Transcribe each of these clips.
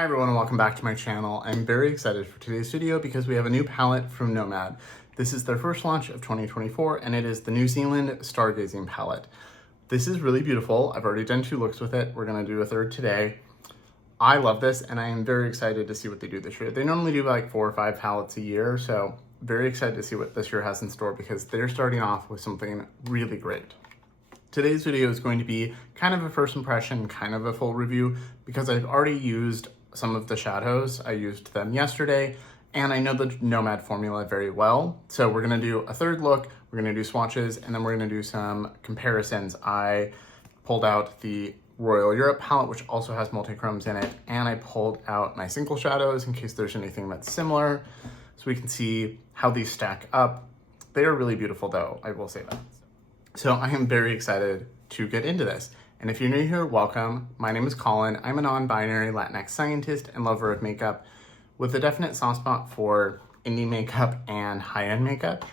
Hi everyone and welcome back to my channel. I'm very excited for today's video because we have a new palette from Nomad. This is their first launch of 2024 and it is the New Zealand Stargazing palette. This is really beautiful. I've already done 2 looks with it. We're gonna do a third today. I love this and I am very excited to see what they do this year. They normally do like 4 or 5 palettes a year, so very excited to see what this year has in store because they're starting off with something really great. Today's video is going to be kind of a first impression, kind of a full review, because I've already used some of the shadows. I used them yesterday, and I know the Nomad formula very well. So we're gonna do a third look, we're gonna do swatches, and then we're gonna do some comparisons. I pulled out the Royal Europe palette, which also has multi-chromes in it, and I pulled out my single shadows in case there's anything that's similar, so we can see how these stack up. They are really beautiful though, I will say that. So I am very excited to get into this. And if you're new here, welcome. My name is Colin. I'm a non-binary Latinx scientist and lover of makeup with a definite soft spot for indie makeup and high-end makeup.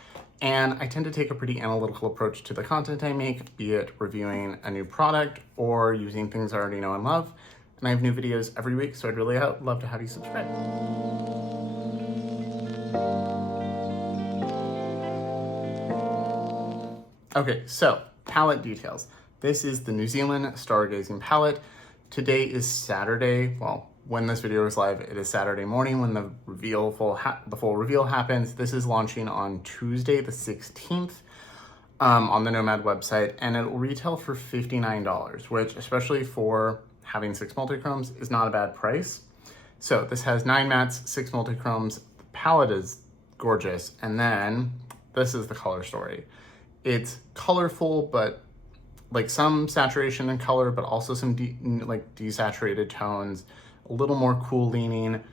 And I tend to take a pretty analytical approach to the content I make, be it reviewing a new product or using things I already know and love. And I have new videos every week, so I'd really love to have you subscribe. Okay, so palette details. This is the New Zealand Stargazing palette. Today is Saturday. Well, when this video is live, it is Saturday morning when the full reveal happens. This is launching on Tuesday, the 16th, on the Nomad website, and it will retail for $59, which, especially for having 6 multichromes, is not a bad price. So this has 9 mattes, 6 multichromes. The palette is gorgeous, and then this is the color story. It's colorful, but like some saturation and color, but also some desaturated tones, a little more cool leaning.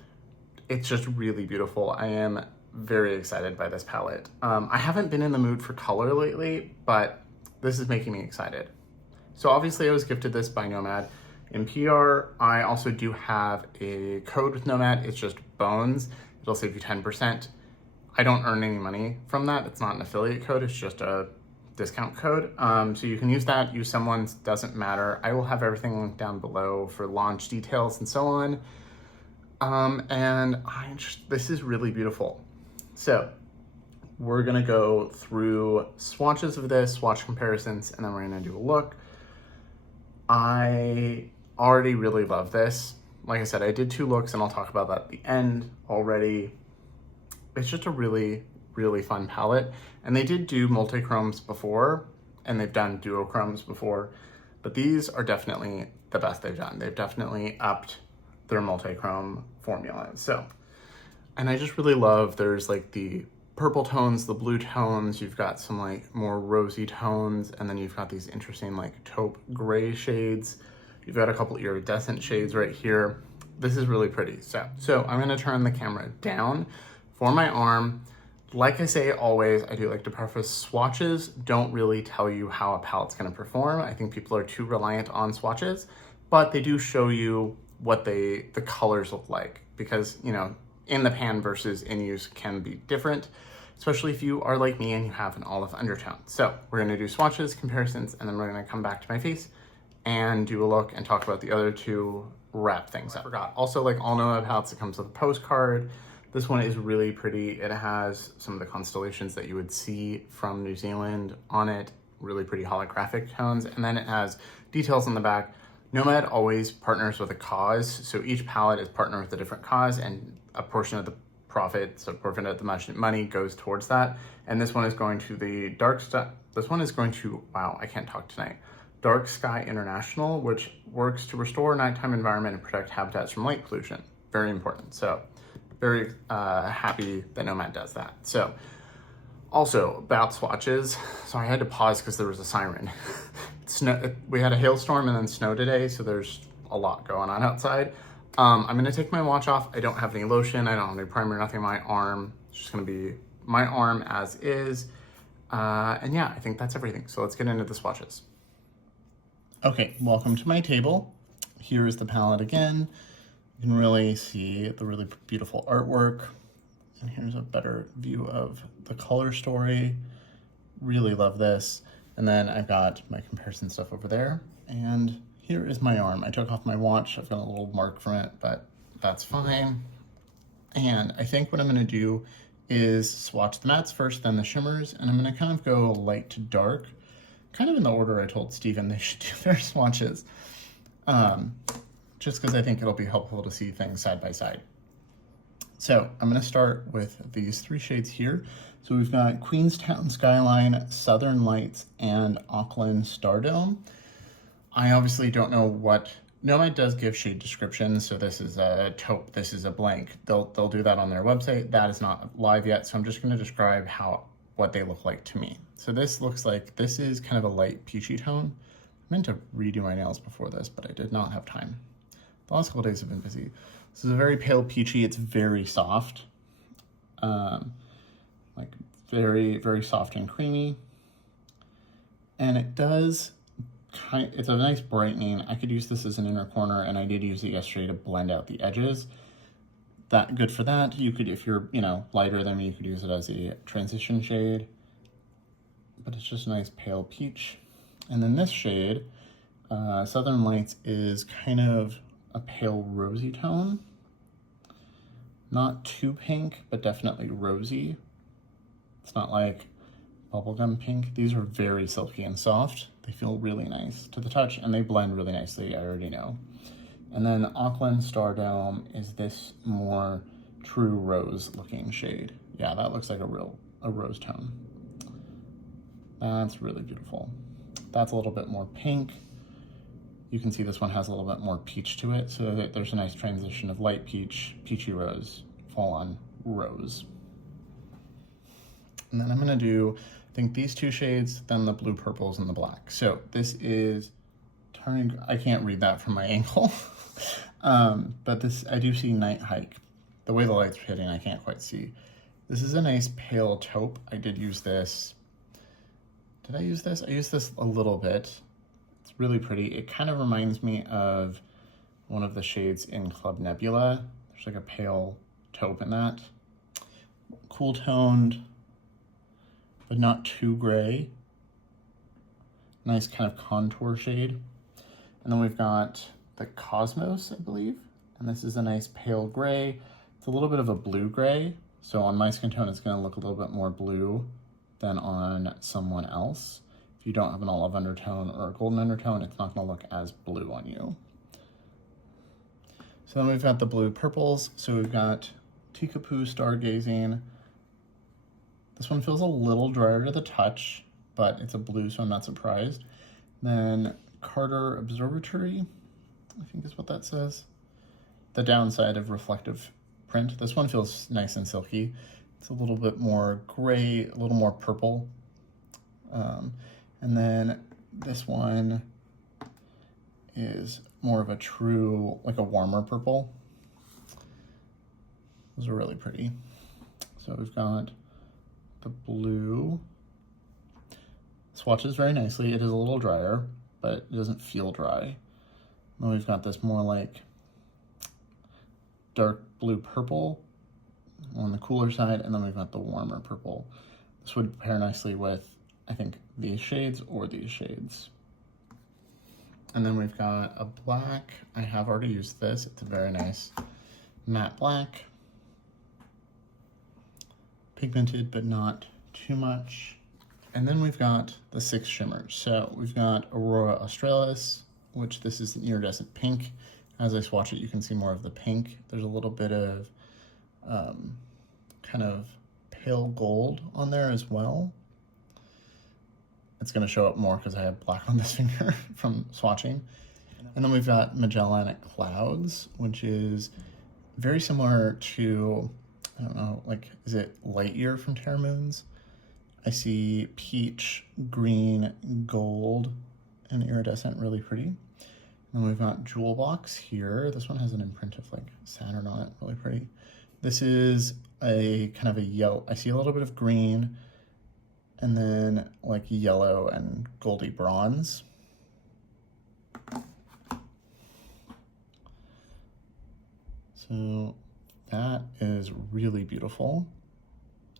It's just really beautiful. I am very excited by this palette. I haven't been in the mood for color lately, but this is making me excited. So obviously I was gifted this by Nomad in PR. I also do have a code with Nomad. It's just Bones. It'll save you 10%. I don't earn any money from that. It's not an affiliate code. It's just a discount code. So you can use that, use someone's, doesn't matter. I will have everything linked down below for launch details and so on. This is really beautiful. So we're gonna go through swatches of this, swatch comparisons, and then we're gonna do a look. I already really love this. Like I said, I did 2 looks and I'll talk about that at the end already. It's just a really fun palette, and they did do multi-chromes before and they've done duochromes before, but these are definitely the best they've done. They've definitely upped their multi-chrome formula. So, and I just really love, there's like the purple tones, the blue tones, you've got some like more rosy tones, and then you've got these interesting like taupe gray shades. You've got a couple iridescent shades right here. This is really pretty. So I'm gonna turn the camera down for my arm. Like I say always, I do like to preface, swatches don't really tell you how a palette's gonna perform. I think people are too reliant on swatches, but they do show you what the colors look like, because, you know, in the pan versus in use can be different, especially if you are like me and you have an olive undertone. So we're gonna do swatches, comparisons, and then we're gonna come back to my face and do a look and talk about the other 2, wrap things up. I forgot. Also, like all Nomad palettes, it comes with a postcard. This one is really pretty. It has some of the constellations that you would see from New Zealand on it, really pretty holographic tones, and then it has details on the back. Nomad always partners with a cause, so each palette is partnered with a different cause, and a portion of the profit, so a portion of the money goes towards that. And this one is going to the wow, I can't talk tonight. Dark Sky International, which works to restore nighttime environment and protect habitats from light pollution. Very important. So very happy that Nomad does that. So also about swatches, so I had to pause because there was a siren. We had a hailstorm and then snow today, so there's a lot going on outside. I'm gonna take my watch off. I don't have any lotion, I don't have any primer, nothing on my arm. It's just gonna be my arm as is. And yeah, I think that's everything. So let's get into the swatches. Okay, welcome to my table. Here is the palette again. You can really see the really beautiful artwork. And here's a better view of the color story. Really love this. And then I've got my comparison stuff over there. And here is my arm. I took off my watch. I've got a little mark from it, but that's fine. And I think what I'm gonna do is swatch the mattes first, then the shimmers, and I'm gonna kind of go light to dark, kind of in the order I told Steven they should do their swatches, just because I think it'll be helpful to see things side by side. So I'm gonna start with these 3 shades here. So we've got Queenstown Skyline, Southern Lights, and Auckland Stardome. I obviously don't know what, Nomad does give shade descriptions, so this is a taupe, this is a blank. They'll do that on their website. That is not live yet, so I'm just gonna describe what they look like to me. So this looks like, this is kind of a light peachy tone. I meant to redo my nails before this, but I did not have time. The last couple days have been busy. This is a very pale peachy, it's very soft. Like very, very soft and creamy. And it does, it's a nice brightening. I could use this as an inner corner, and I did use it yesterday to blend out the edges. That good for that. You could, if you're, you know, lighter than me, you could use it as a transition shade. But it's just a nice pale peach. And then this shade, Southern Lights, is kind of a pale rosy tone. Not too pink, but definitely rosy. It's not like bubblegum pink. These are very silky and soft. They feel really nice to the touch, and they blend really nicely, I already know. And then Auckland Stardome is this more true rose looking shade. Yeah, that looks like a rose tone. That's really beautiful. That's a little bit more pink. You can see this one has a little bit more peach to it, so that there's a nice transition of light peach, peachy rose, full on rose. And then I'm gonna do, I think these 2 shades, then the blue purples and the black. So this is turning, I can't read that from my angle, but this, I do see Night Hike. The way the light's hitting, I can't quite see. This is a nice pale taupe. I did use this. Did I use this? I used this a little bit. It's really pretty. It kind of reminds me of one of the shades in Club Nebula. There's like a pale taupe in that. Cool toned, but not too gray. Nice kind of contour shade. And then we've got the Cosmos, I believe. And this is a nice pale gray. It's a little bit of a blue gray. So on my skin tone, it's gonna look a little bit more blue than on someone else. If you don't have an olive undertone or a golden undertone, it's not gonna look as blue on you. So then we've got the blue purples. So we've got Teekapoo Stargazing. This one feels a little drier to the touch, but it's a blue, so I'm not surprised. Then Carter Observatory, I think is what that says. The downside of reflective print. This one feels nice and silky. It's a little bit more gray, a little more purple. And then this one is more of a true, like a warmer purple. Those are really pretty. So we've got the blue. Swatches very nicely. It is a little drier, but it doesn't feel dry. Then we've got this more like dark blue purple on the cooler side, and then we've got the warmer purple. This would pair nicely with, I think, these shades or these shades. And then we've got a black. I have already used this. It's a very nice matte black. Pigmented, but not too much. And then we've got the 6 shimmers. So we've got Aurora Australis, which this is an iridescent pink. As I swatch it, you can see more of the pink. There's a little bit of kind of pale gold on there as well. It's gonna show up more because I have black on this finger from swatching. And then we've got Magellanic Clouds, which is very similar to, I don't know, like, is it Light Year from Terra Moons? I see peach, green, gold, and iridescent, really pretty. And then we've got Jewel Box here. This one has an imprint of like Saturn on it, really pretty. This is a kind of a yellow, I see a little bit of green, and then like yellow and goldy bronze. So that is really beautiful.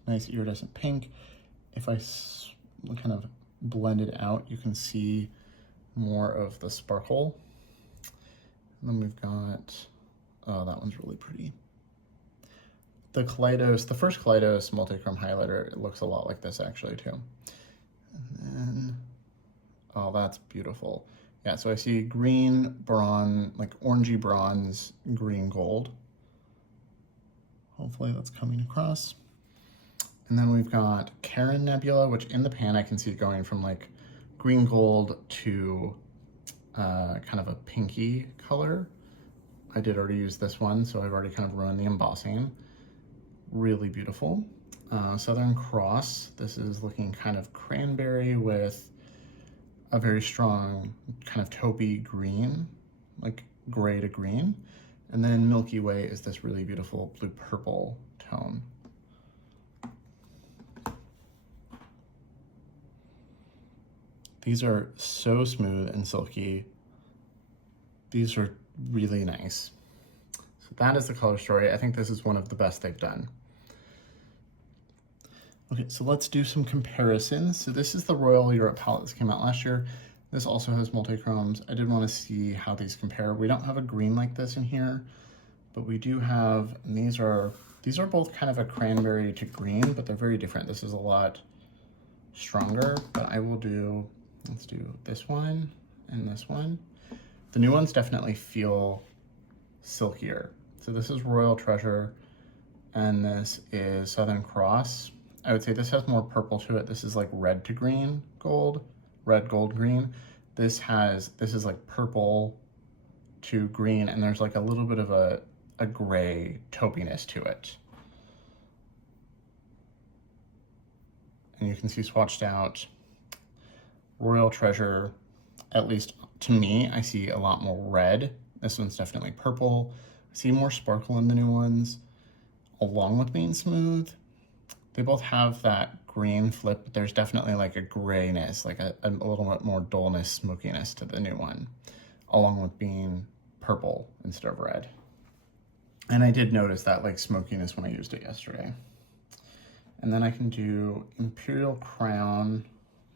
Nice iridescent pink. If I kind of blend it out, you can see more of the sparkle. And then we've got Oh, that one's really pretty. The Kaleidos, the first Kaleidos multi-chrome highlighter, it looks a lot like this actually too. And then, oh, that's beautiful. Yeah, so I see green, bronze, like orangey bronze, green gold. Hopefully that's coming across. And then we've got Karen Nebula, which in the pan I can see going from like green gold to kind of a pinky color. I did already use this one, so I've already kind of ruined the embossing. Really beautiful. Southern Cross, this is looking kind of cranberry with a very strong kind of taupey green, like gray to green. And then Milky Way is this really beautiful blue purple tone. These are so smooth and silky. These are really nice. So that is the color story. I think this is one of the best they've done. Okay, so let's do some comparisons. So this is the Royal Europe palette that came out last year. This also has multi-chromes. I did want to see how these compare. We don't have a green like this in here, but we do have, and these are both kind of a cranberry to green, but they're very different. This is a lot stronger, but I will do, let's do this one and this one. The new ones definitely feel silkier. So this is Royal Treasure, and this is Southern Cross. I would say this has more purple to it. This is like red to green gold, red, gold, green. This is like purple to green, and there's like a little bit of a gray taupiness to it. And you can see swatched out Royal Treasure, at least to me, I see a lot more red. This one's definitely purple. I see more sparkle in the new ones, along with being smooth. They both have that green flip, but there's definitely like a grayness, like a little bit more dullness, smokiness to the new one, along with being purple instead of red. And I did notice that like smokiness when I used it yesterday. And then I can do Imperial Crown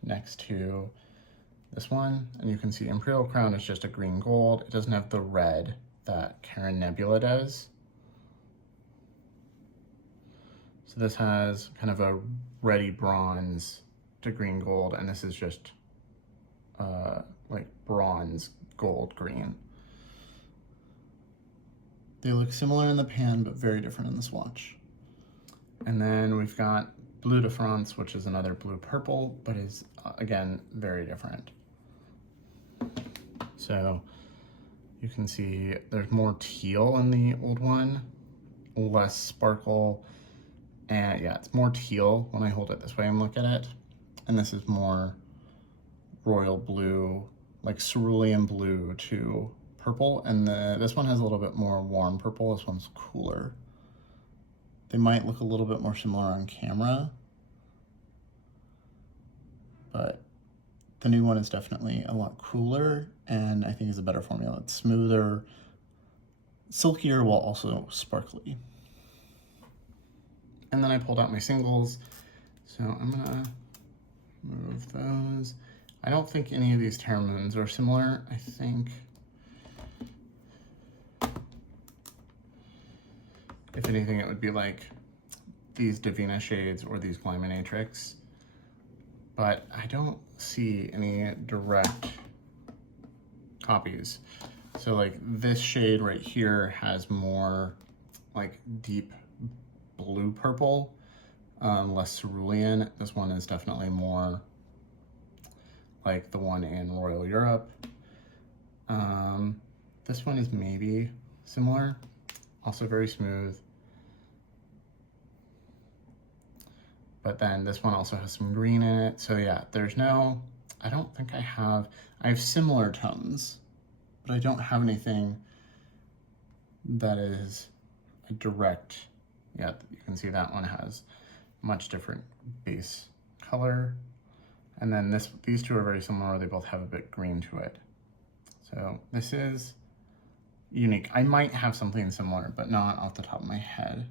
next to this one, and you can see Imperial Crown is just a green gold. It doesn't have the red that Karen Nebula does. So this has kind of a reddy bronze to green gold, and this is just like bronze gold green. They look similar in the pan, but very different in the swatch. And then we've got Bleu de France, which is another blue purple, but is again very different. So you can see there's more teal in the old one, less sparkle. And yeah, it's more teal when I hold it this way and look at it. And this is more royal blue, like cerulean blue to purple. And this one has a little bit more warm purple. This one's cooler. They might look a little bit more similar on camera, but the new one is definitely a lot cooler, and I think is a better formula. It's smoother, silkier, while also sparkly. And then I pulled out my singles, so I'm gonna move those. I don't think any of these Terramoons are similar. I think if anything, it would be like these Divina shades or these Gliminatrix, but I don't see any direct copies. So like this shade right here has more like deep blue purple, less cerulean. This one is definitely more like the one in Royal Europe. This one is maybe similar, also very smooth. But then this one also has some green in it. So yeah, there's no, I don't think I have similar tones, but I don't have anything that is a direct, yeah, you can see that one has much different base color. And then these two are very similar. They both have a bit green to it. So this is unique. I might have something similar, but not off the top of my head.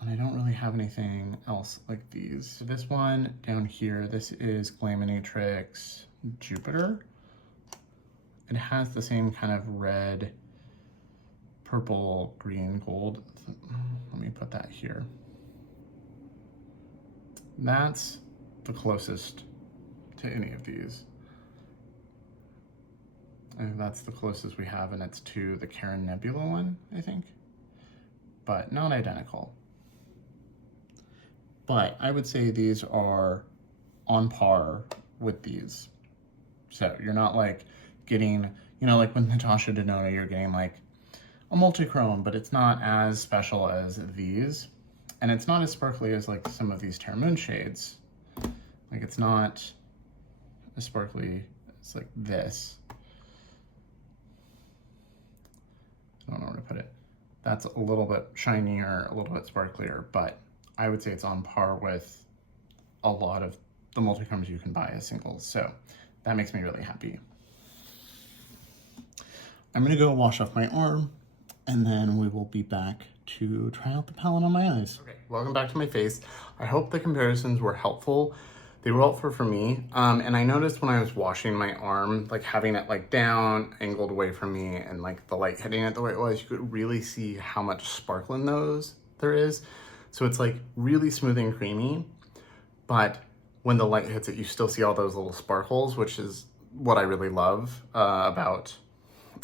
And I don't really have anything else like these. So this one down here, this is Gliminatrix Jupiter. It has the same kind of red purple, green, gold. Let me put that here. That's the closest to any of these. I think that's the closest we have, and it's to the Karen Nebula one, I think, but not identical. But I would say these are on par with these. So you're not like getting, you know, like with Natasha Denona, you're getting like a multi-chrome, but it's not as special as these. And it's not as sparkly as like some of these Terra Moon shades. Like it's not as sparkly as like this. I don't know where to put it. That's a little bit shinier, a little bit sparklier, but I would say it's on par with a lot of the multi-chromes you can buy as singles. So that makes me really happy. I'm gonna go wash off my arm, and then we will be back to try out the palette on my eyes. Okay, welcome back to my face. I hope the comparisons were helpful. They were helpful for me. And I noticed when I was washing my arm, like having it like down, angled away from me, and like the light hitting it the way it was, you could really see how much sparkle in those there is. So it's like really smooth and creamy, but when the light hits it, you still see all those little sparkles, which is what I really love about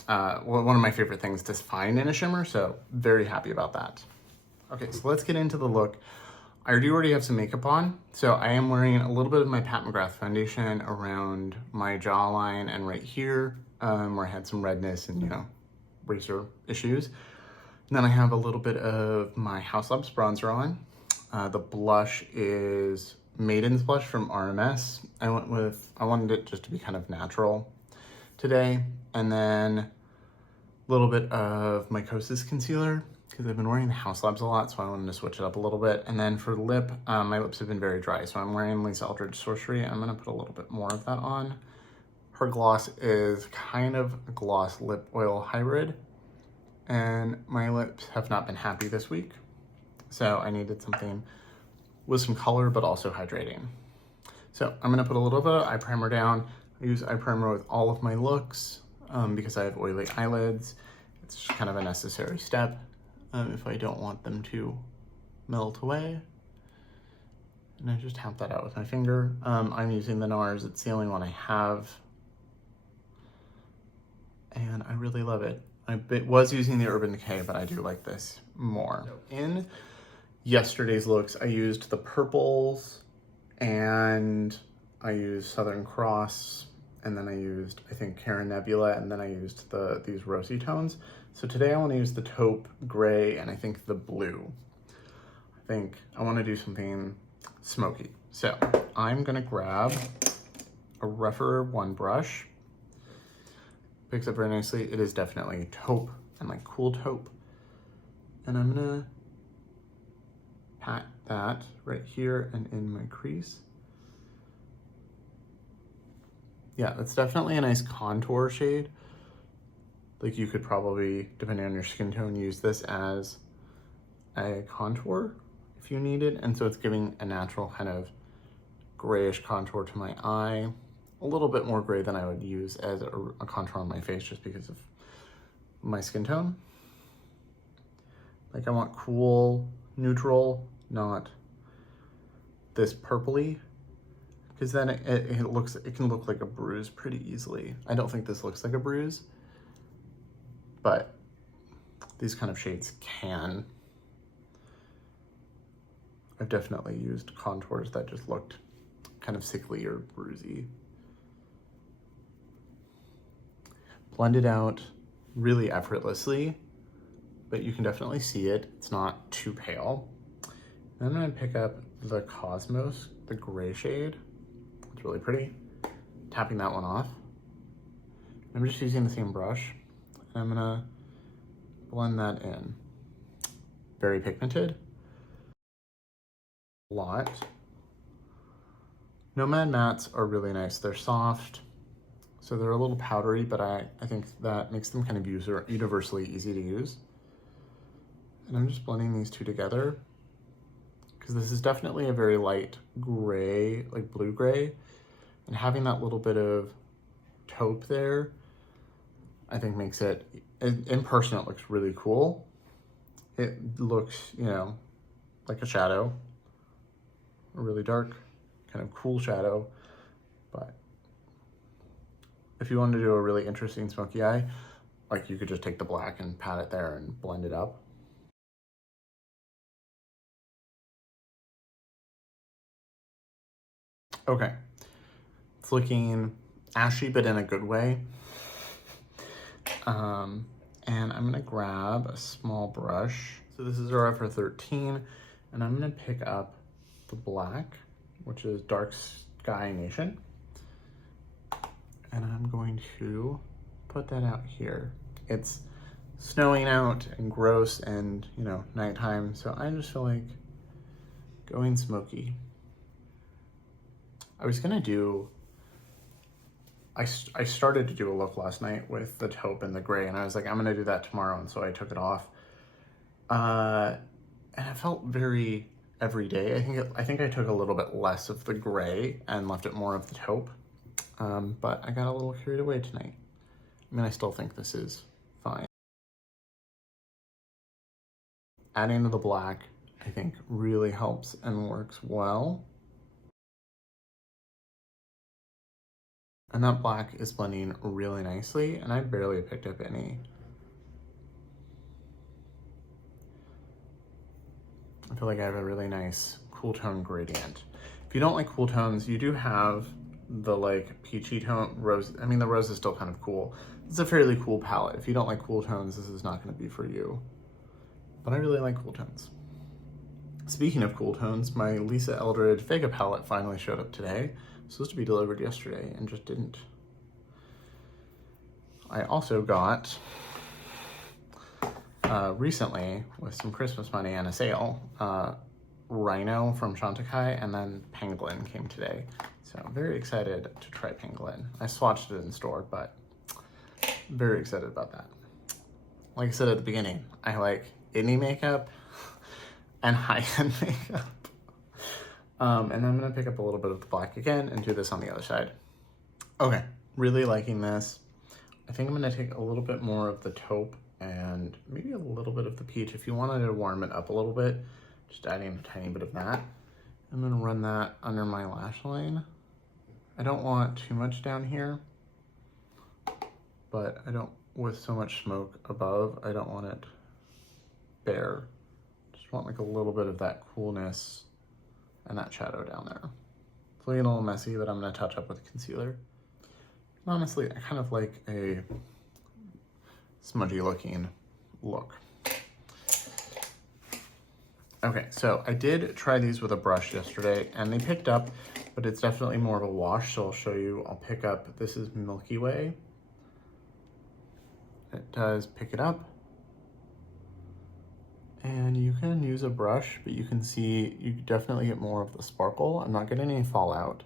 one of my favorite things to find in a shimmer. So very happy about that. Okay, so let's get into the look. I do already have some makeup on, so I am wearing a little bit of my Pat McGrath foundation around my jawline and right here, where I had some redness and, you know, razor issues. And then I have a little bit of my House Labs bronzer on. The blush is Maiden's Blush from RMS. I wanted it just to be kind of natural today. And then a little bit of my Kosas concealer, because I've been wearing the House Labs a lot, so I wanted to switch it up a little bit. And then for lip, my lips have been very dry, so I'm wearing Lisa Eldridge Sorcery. I'm gonna put a little bit more of that on. Her gloss is kind of a gloss lip oil hybrid, and my lips have not been happy this week, so I needed something with some color, but also hydrating. So I'm gonna put a little bit of eye primer down. I use eye primer with all of my looks because I have oily eyelids. It's just kind of a necessary step if I don't want them to melt away. And I just tap that out with my finger. I'm using the NARS, it's the only one I have. And I really love it. I was using the Urban Decay, but I do like this more. So in yesterday's looks, I used the purples, and I used Southern Cross, and then I used, I think, Karen Nebula, and then I used these rosy tones. So today I want to use the taupe gray and I think the blue. I think I want to do something smoky. So I'm gonna grab a rougher one brush. Picks up very nicely. It is definitely taupe and like cool taupe. And I'm gonna pat that right here and in my crease. Yeah, that's definitely a nice contour shade. Like you could probably, depending on your skin tone, use this as a contour if you need it. And so it's giving a natural kind of grayish contour to my eye. A little bit more gray than I would use as a contour on my face just because of my skin tone. Like I want cool, neutral, not this purpley, because then it can look like a bruise pretty easily. I don't think this looks like a bruise, but these kind of shades can. I've definitely used contours that just looked kind of sickly or bruisey. Blend it out really effortlessly, but you can definitely see it. It's not too pale. Then I'm gonna pick up the Cosmos, the gray shade. It's really pretty. Tapping that one off. I'm just using the same brush. I'm gonna blend that in. Very pigmented. A lot. Nomad mattes are really nice. They're soft, so they're a little powdery, but I think that makes them kind of universally easy to use. And I'm just blending these two together because this is definitely a very light gray, like blue gray, and having that little bit of taupe there, I think makes it in person it looks really cool. It looks, you know, like a shadow, a really dark, kind of cool shadow. But if you want to do a really interesting smoky eye, like you could just take the black and pat it there and blend it up. Okay, it's looking ashy, but in a good way. And I'm gonna grab a small brush. So this is our F13, and I'm gonna pick up the black, which is Dark Sky Nation. And I'm going to put that out here. It's snowing out and gross and, you know, nighttime, so I just feel like going smoky. I was gonna do, I started to do a look last night with the taupe and the gray, and I was like, I'm gonna do that tomorrow, and so I took it off. And it felt very everyday. I think I took a little bit less of the gray and left it more of the taupe. But I got a little carried away tonight. I mean, I still think this is fine. Adding to the black, I think, really helps and works well. And that black is blending really nicely, and I barely picked up any. I feel like I have a really nice cool tone gradient. If you don't like cool tones, you do have the like peachy tone rose. I mean, the rose is still kind of cool. It's a fairly cool palette. If you don't like cool tones, this is not going to be for you. But I really like cool tones. Speaking of cool tones, my Lisa Eldridge Vega palette finally showed up today. It was supposed to be delivered yesterday and just didn't. I also got recently, with some Christmas money and a sale, Rhino from Chantecaille, and then Pangolin came today. So I'm very excited to try Pangolin. I swatched it in store, but very excited about that. Like I said at the beginning, I like indie makeup and high-end makeup. And I'm gonna pick up a little bit of the black again and do this on the other side. Okay, really liking this. I think I'm gonna take a little bit more of the taupe and maybe a little bit of the peach. If you wanted to warm it up a little bit, just adding a tiny bit of that. I'm gonna run that under my lash line. I don't want too much down here, but I don't, with so much smoke above, I don't want it bare. Just want like a little bit of that coolness and that shadow down there. It's looking a little messy, but I'm gonna touch up with concealer. Honestly, I kind of like a smudgy looking look. Okay, so I did try these with a brush yesterday and they picked up, but it's definitely more of a wash, so I'll show you. I'll pick up, this is Milky Way. It does pick it up. And you can use a brush, but you can see, you definitely get more of the sparkle. I'm not getting any fallout.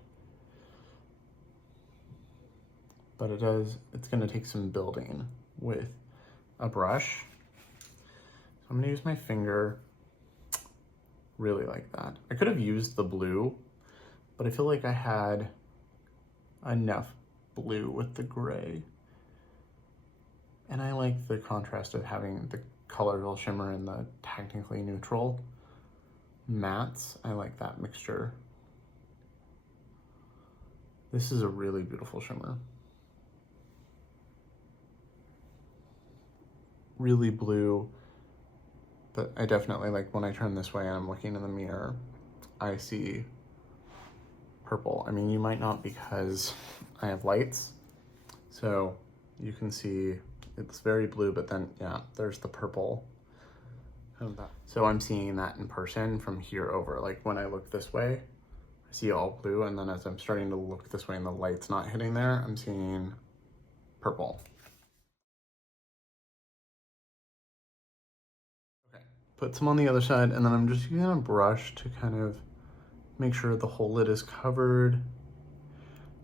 But it does, it's gonna take some building with a brush. So I'm gonna use my finger. Really like that. I could have used the blue, but I feel like I had enough blue with the gray. And I like the contrast of having the colorful shimmer and the technically neutral mattes. I like that mixture. This is a really beautiful shimmer. Really blue, but I definitely like when I turn this way and I'm looking in the mirror, I see purple. I mean, you might not because I have lights, so you can see it's very blue, but then yeah, there's the purple. So I'm seeing that in person from here over. Like when I look this way, I see all blue, and then as I'm starting to look this way and the light's not hitting there, I'm seeing purple. Put some on the other side, and then I'm just using a brush to kind of make sure the whole lid is covered.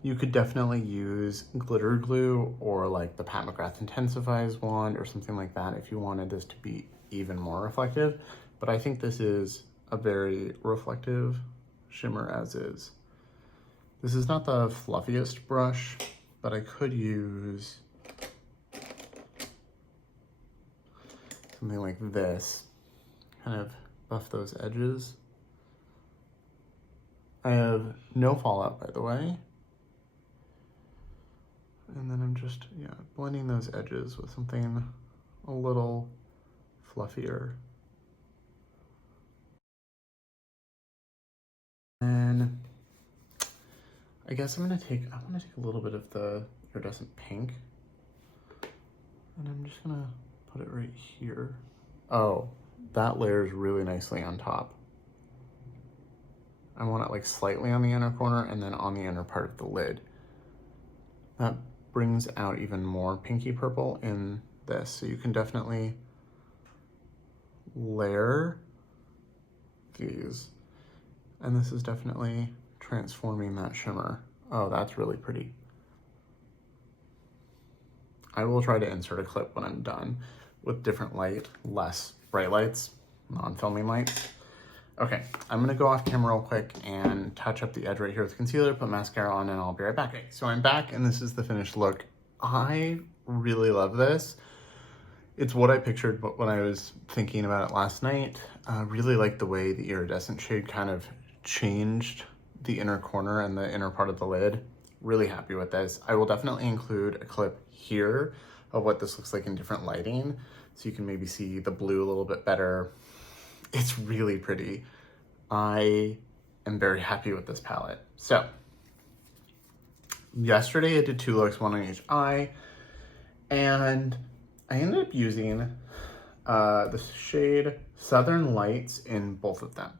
You could definitely use glitter glue or like the Pat McGrath Intensifies wand or something like that if you wanted this to be even more reflective. But I think this is a very reflective shimmer as is. This is not the fluffiest brush, but I could use something like this, kind of buff those edges. I have no fallout, by the way. And then I'm just, yeah, blending those edges with something a little fluffier. And I guess I want to take a little bit of the iridescent pink, and I'm just gonna put it right here. Oh, that layers really nicely on top. I want it like slightly on the inner corner and then on the inner part of the lid. That brings out even more pinky purple in this, so you can definitely layer these. And this is definitely transforming that shimmer. Oh, that's really pretty. I will try to insert a clip when I'm done with different light, less bright lights, non-filming lights. Okay, I'm gonna go off camera real quick and touch up the edge right here with concealer, put mascara on, and I'll be right back. Okay, so I'm back and this is the finished look. I really love this. It's what I pictured when I was thinking about it last night. I really like the way the iridescent shade kind of changed the inner corner and the inner part of the lid. Really happy with this. I will definitely include a clip here of what this looks like in different lighting, so you can maybe see the blue a little bit better. It's really pretty. I am very happy with this palette. So, yesterday I did 2 looks, 1 on each eye, and I ended up using the shade Southern Lights in both of them.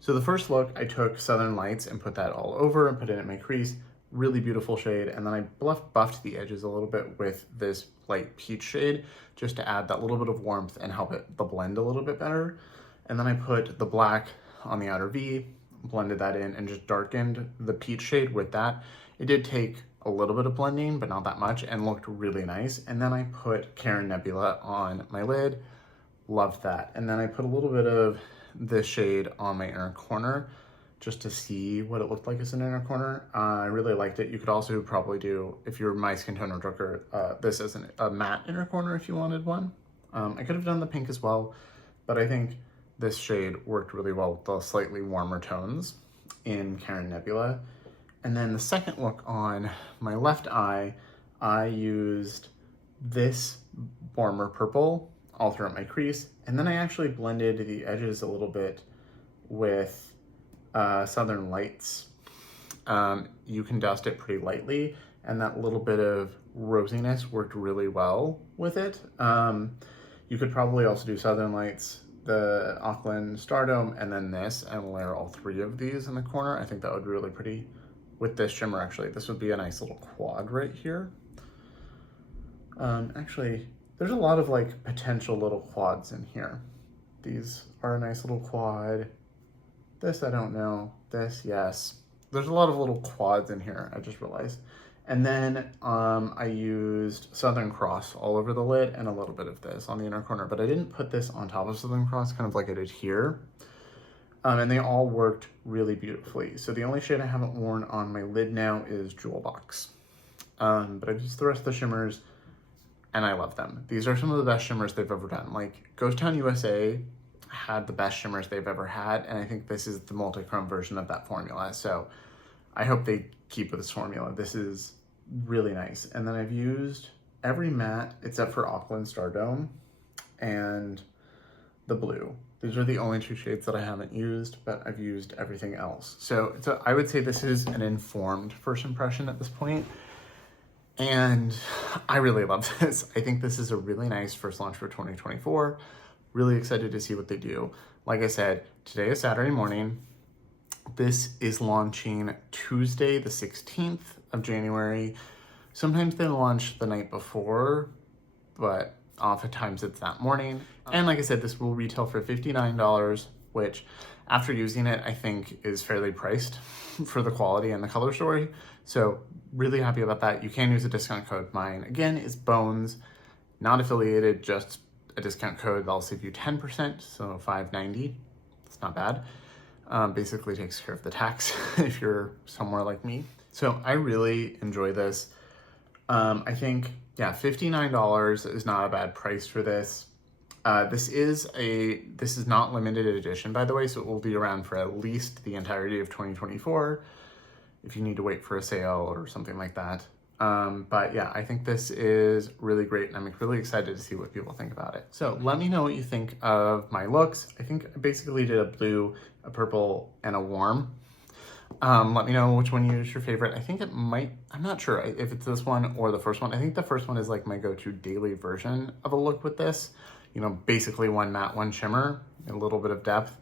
So the first look, I took Southern Lights and put that all over and put it in my crease. Really beautiful shade. And then I buffed the edges a little bit with this light peach shade just to add that little bit of warmth and help the blend a little bit better. And then I put the black on the outer V, blended that in, and just darkened the peach shade with that. It did take a little bit of blending, but not that much, and looked really nice. And then I put Karen Nebula on my lid. Loved that. And then I put a little bit of this shade on my inner corner just to see what it looked like as an inner corner. I really liked it. You could also probably do, if you're my skin tone or drugger, this as a matte inner corner if you wanted one. I could have done the pink as well, but I think this shade worked really well with the slightly warmer tones in Karen Nebula. And then the second look on my left eye, I used this warmer purple all throughout my crease. And then I actually blended the edges a little bit with Southern Lights. You can dust it pretty lightly, and that little bit of rosiness worked really well with it. You could probably also do Southern Lights, the Zealand Stargazing, and then this, and layer all 3 of these in the corner. I think that would be really pretty with this shimmer. Actually, this would be a nice little quad right here. Actually, there's a lot of like potential little quads in here. These are a nice little quad. This, I don't know. This, yes. There's a lot of little quads in here, I just realized. And then I used Southern Cross all over the lid and a little bit of this on the inner corner, but I didn't put this on top of Southern Cross, kind of like I did here. And they all worked really beautifully. So the only shade I haven't worn on my lid now is Jewel Box. But I've used the rest of the shimmers, and I love them. These are some of the best shimmers they've ever done. Like Ghost Town USA had the best shimmers they've ever had, and I think this is the multi-chrome version of that formula. So I hope they keep with this formula. This is really nice. And then I've used every matte except for Zealand Stargazing and the blue. These are the only 2 shades that I haven't used, but I've used everything else. So I would say this is an informed first impression at this point. And I really love this. I think this is a really nice first launch for 2024. Really excited to see what they do. Like I said, today is Saturday morning. This is launching Tuesday, the 16th of January. Sometimes they launch the night before, but oftentimes it's that morning. And like I said, this will retail for $59, which after using it, I think is fairly priced for the quality and the color story. So really happy about that. You can use a discount code. Mine, again, is Bones, not affiliated, just a discount code that'll save you 10%, so $5.90. It's not bad. Basically takes care of the tax if you're somewhere like me. So I really enjoy this. I think, yeah, $59 is not a bad price for this. This is not limited edition, by the way, so it will be around for at least the entirety of 2024 if you need to wait for a sale or something like that. But yeah, I think this is really great and I'm really excited to see what people think about it. So let me know what you think of my looks. I think I basically did a blue, a purple, and a warm. Let me know which one is your favorite. I think it might, I'm not sure if it's this one or the first one. I think the first one is like my go-to daily version of a look with this. You know, basically one matte, one shimmer, a little bit of depth.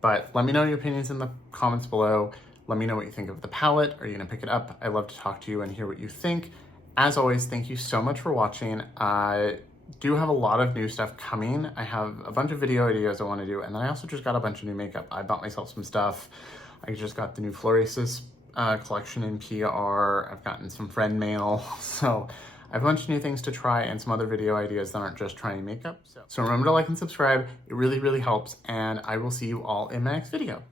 But let me know your opinions in the comments below. Let me know what you think of the palette. Are you gonna pick it up? I love to talk to you and hear what you think. As always, thank you so much for watching. I do have a lot of new stuff coming. I have a bunch of video ideas I wanna do, and then I also just got a bunch of new makeup. I bought myself some stuff. I just got the new Florasis collection in PR. I've gotten some friend mail. So I have a bunch of new things to try and some other video ideas that aren't just trying makeup. So remember to like and subscribe. It really, really helps. And I will see you all in my next video.